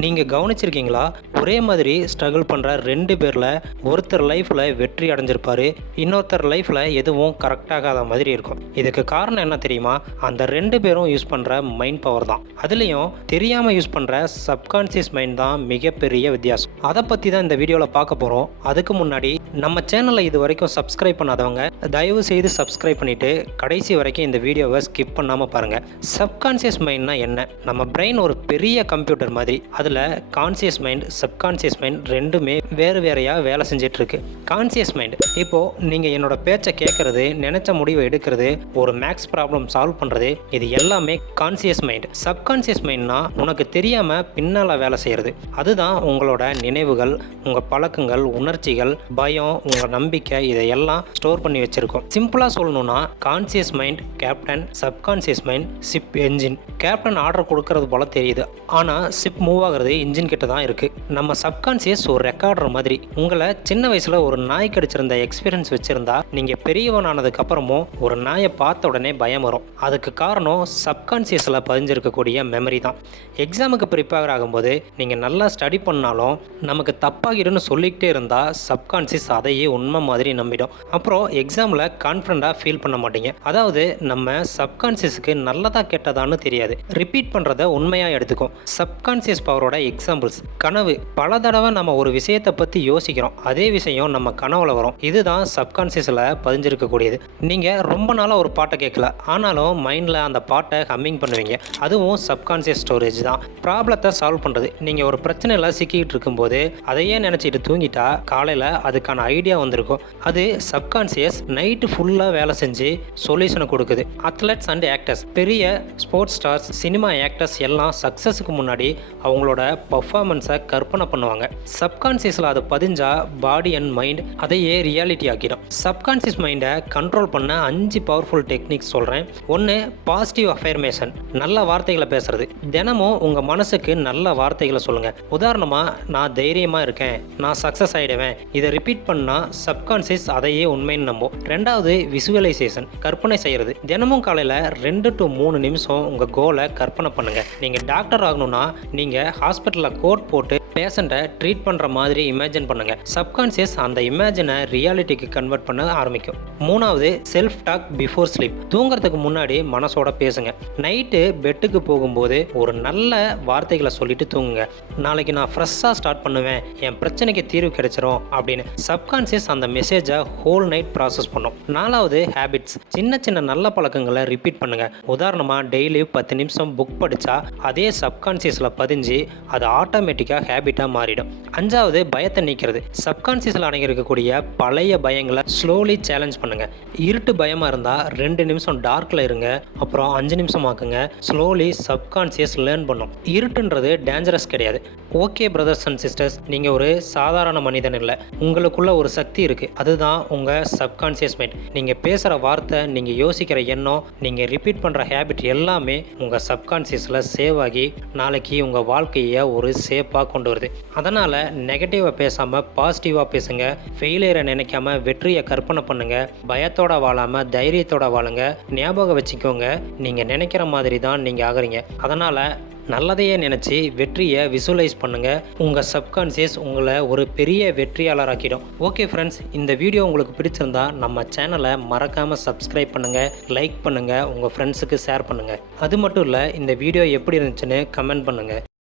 நீங்கள் கவனிச்சிருக்கீங்களா? ஒரே மாதிரி ஸ்ட்ரகிள் பண்ணுற ரெண்டு பேரில் ஒருத்தர் லைஃப்பில் வெற்றி அடைஞ்சிருப்பார் இன்னொருத்தர் லைஃப்பில் எதுவும் கரெக்டாகாத மாதிரி இருக்கும். இதுக்கு காரணம் என்ன தெரியுமா? அந்த ரெண்டு பேரும் யூஸ் பண்ணுற மைண்ட் பவர் தான். அதுலேயும் தெரியாமல் யூஸ் பண்ணுற சப்கான்சியஸ் மைண்ட் தான் மிகப்பெரிய வித்தியாசம். அதை பற்றி தான் இந்த வீடியோவில் பார்க்க போகிறோம் அதுக்கு முன்னாடி நம்ம சேனலை இது வரைக்கும் சப்ஸ்கிரைப் பண்ணாதவங்க தயவு செய்து சப்ஸ்கிரைப் பண்ணிவிட்டு கடைசி வரைக்கும் இந்த வீடியோவை ஸ்கிப் பண்ணாமல் பாருங்கள் சப்கான்சியஸ் மைண்ட்னா என்ன? நம்ம பிரெயின் ஒரு பெரிய கம்ப்யூட்டர் மாதிரி அதில் கான்சியஸ் மைண்ட் சப்கான்சியஸ் மைண்ட் ரெண்டுமே வேறு வேறையாக வேலை செஞ்சிட்ருக்கு. கான்சியஸ் மைண்ட் இப்போது நீங்கள் என்னோட பேச்சை கேட்குறது நினச்ச முடிவை எடுக்கிறது ஒரு மேக்ஸ் ப்ராப்ளம் சால்வ் பண்ணுறது இது எல்லாமே கான்சியஸ் மைண்ட் சப்கான்சியஸ் மைண்ட்னா உனக்கு தெரியாமல் பின்னால் வேலை செய்கிறது அதுதான் உங்களோட நினைவுகள் உங்கள் பழக்கங்கள் உணர்ச்சிகள் பயம் உங்கள் நம்பிக்கை இதையெல்லாம் ஸ்டோர் பண்ணி வச்சுருக்கோம். சிம்பிளாக சொல்லணும்னா conscious mind captain subconscious mind ship engine captain order கொடுக்கறது போல தெரியுது. ஆனால் சிப் மூவ் உருவாகிறது இன்ஜின் கிட்ட தான் இருக்குது நம்ம சப்கான்சியஸ் ஒரு ரெக்கார்டர் மாதிரி. உங்களை சின்ன வயசில் ஒரு நாய் கடிச்சிருந்த எக்ஸ்பீரியன்ஸ் வச்சுருந்தா நீங்கள் பெரியவனானதுக்கு அப்புறமும் ஒரு நாயை பார்த்த உடனே பயம் வரும். அதுக்கு காரணம் சப்கான்சியஸில் பதிஞ்சிருக்கக்கூடிய மெமரி தான். எக்ஸாமுக்கு ப்ரிப்பேர் ஆகும்போது நீங்கள் நல்லா ஸ்டடி பண்ணாலும் நமக்கு தப்பாகிடுன்னு சொல்லிக்கிட்டே இருந்தால் சப்கான்சியஸ் அதையே உண்மை மாதிரி நம்பிடும். அப்புறம் எக்ஸாமில் கான்ஃபிடண்ட்டாக ஃபீல் பண்ண மாட்டீங்க. அதாவது நம்ம சப்கான்சியஸுக்கு நல்லதாக கெட்டதான்னு தெரியாது. ரிப்பீட் பண்ணுறத உண்மையாக எடுத்துக்கும். சப்கான்சியஸ் பவர் அவரோட எக்ஸாம்பிள்ஸ் கனவு. பல தடவை நம்ம ஒரு விஷயத்தை பற்றி யோசிக்கிறோம். அதே விஷயம் நம்ம கனவுல வரும். இதுதான் சப்கான்சியஸில் பதிஞ்சிருக்கக்கூடியது. நீங்கள் ரொம்ப நாளாக ஒரு பாட்டை கேட்கல. ஆனாலும் மைண்டில் அந்த பாட்டை ஹம்மிங் பண்ணுவீங்க. அதுவும் சப்கான்சியஸ் ஸ்டோரேஜ் தான். ப்ராப்ளத்தை சால்வ் பண்ணுறது நீங்கள் ஒரு பிரச்சனையில் சிக்கிக்கிட்டு இருக்கும்போது அதையே நினச்சிட்டு தூங்கிட்டா காலையில் அதுக்கான ஐடியா வந்திருக்கும். அது சப்கான்சியஸ் நைட்டு ஃபுல்லாக வேலை செஞ்சு சொல்யூஷனை கொடுக்குது. அத்லெட்ஸ் அண்ட் ஆக்டர்ஸ் பெரிய ஸ்போர்ட்ஸ் ஸ்டார்ஸ் சினிமா ஆக்டர்ஸ் எல்லாம் சக்ஸஸுக்கு முன்னாடி அவங்களோட பர்ஃபார்மன்ஸை கற்பனை பண்ணுவாங்க. சப்கான்சியஸில் அது பதிஞ்சா பாடி அண்ட் மைண்ட் அதையே ரியாலிட்டி ஆக்கிடும். சப்கான்சியஸ் மைண்டை கண்ட்ரோல் பண்ண அஞ்சு பவர்ஃபுல் டெக்னிக்ஸ் சொல்கிறேன் ஒன்று பாசிட்டிவ் அஃபர்மேஷன் நல்ல வார்த்தைகளை பேசுறது. தினமும் உங்கள் மனசுக்கு நல்ல வார்த்தைகளை சொல்லுங்கள் உதாரணமாக நான் தைரியமாக இருக்கேன் நான் சக்ஸஸ் ஆகிடுவேன் இதை ரிப்பீட் பண்ணால் சப்கான்சியஸ் அதையே உண்மைன்னு நம்பும். ரெண்டாவது விசுவலைசேஷன் கற்பனை செய்கிறது தினமும் காலையில் ரெண்டு டு மூணு நிமிஷம் உங்கள் கோலை கற்பனை பண்ணுங்கள் நீங்கள் டாக்டர் ஆகணும்னா நீங்கள் ஹாஸ்பிட்டலில் கோட் போட்டு பேஷண்ட்டை ட்ரீட் பண்ணுற மாதிரி இமேஜின் பண்ணுங்கள் சப்கான்சியஸ் அந்த இமேஜினை ரியாலிட்டிக்கு கன்வெர்ட் பண்ண ஆரம்பிக்கும். மூணாவது செல்ஃப் டாக் பிஃபோர் ஸ்லீப் தூங்குறதுக்கு முன்னாடி மனசோட பேசுங்க. நைட்டு பெட்டுக்கு போகும்போது ஒரு நல்ல வார்த்தைகளை சொல்லிட்டு தூங்குங்க. நாளைக்கு நான் ஃப்ரெஷ்ஷாக ஸ்டார்ட் பண்ணுவேன். என் பிரச்சனைக்கு தீர்வு கிடைச்சிரும் அப்படின்னு சப்கான்சியஸ் அந்த மெசேஜை ஹோல் நைட் ப்ராசஸ் பண்ணும். நாலாவது ஹேபிட்ஸ் சின்ன சின்ன நல்ல பழக்கங்களை ரிப்பீட் பண்ணுங்க. உதாரணமாக டெய்லி பத்து நிமிஷம் புக் படித்தா அதே சப்கான்சியஸில் பதிஞ்சு அது ஆட்டோமேட்டிக்காக ஹேபிட்டாக மாறிடும். அஞ்சாவது பயத்தை நீக்கிறது. சப்கான்சியஸில் அடங்கியிருக்கக்கூடிய பழைய பயங்களை ஸ்லோலி சேலஞ்ச் பண்ணுங்கள் இருட்டு பயமாக இருந்தால் ரெண்டு நிமிஷம் டார்க்கில் இருங்க. அப்புறம் அஞ்சு நிமிஷம் ஆக்குங்க ஸ்லோலி சப்கான்சியஸ் லேர்ன் பண்ணும். இருட்டுன்றது டேஞ்சரஸ் கிடையாது. ஓகே பிரதர்ஸ் அண்ட் சிஸ்டர்ஸ் நீங்கள் ஒரு சாதாரண மனிதன் இல்லை. உங்களுக்குள்ள ஒரு சக்தி இருக்குது அதுதான் உங்கள் சப்கான்சியஸ் மைண்ட் நீங்கள் பேசுகிற வார்த்தை நீங்கள் யோசிக்கிற எண்ணம் நீங்கள் ரிப்பீட் பண்ணுற ஹேபிட் எல்லாமே உங்கள் சப்கான்சியஸில் சேவ் ஆகி நாளைக்கு உங்கள் வாழ்க்கையை ஒரு சேஃபாக கொண்டு கொண்டு வருது. அதனால் நெகட்டிவாக பேசாமல் பாசிட்டிவாக பேசுங்க. ஃபெயிலியரை நினைக்காம வெற்றியை கற்பனை பண்ணுங்க. பயத்தோட வாழாமல் தைரியத்தோட வாழுங்க. ஞாபகம் வச்சுக்கோங்க. நீங்கள் நினைக்கிற மாதிரி தான் நீங்கள் ஆகுறீங்க. அதனால் நல்லதையே நினச்சி வெற்றியை விசுவலைஸ் பண்ணுங்கள் உங்கள் சப்கான்சியஸ் உங்களை ஒரு பெரிய வெற்றியாளராக்கிடும். ஓகே ஃப்ரெண்ட்ஸ் இந்த வீடியோ உங்களுக்கு பிடிச்சிருந்தா நம்ம சேனலை மறக்காமல் சப்ஸ்கிரைப் பண்ணுங்கள் லைக் பண்ணுங்கள் உங்கள் ஃப்ரெண்ட்ஸுக்கு ஷேர் பண்ணுங்கள் அது மட்டும் இல்லை இந்த வீடியோ எப்படி இருந்துச்சுன்னு கமெண்ட் பண்ணுங்கள்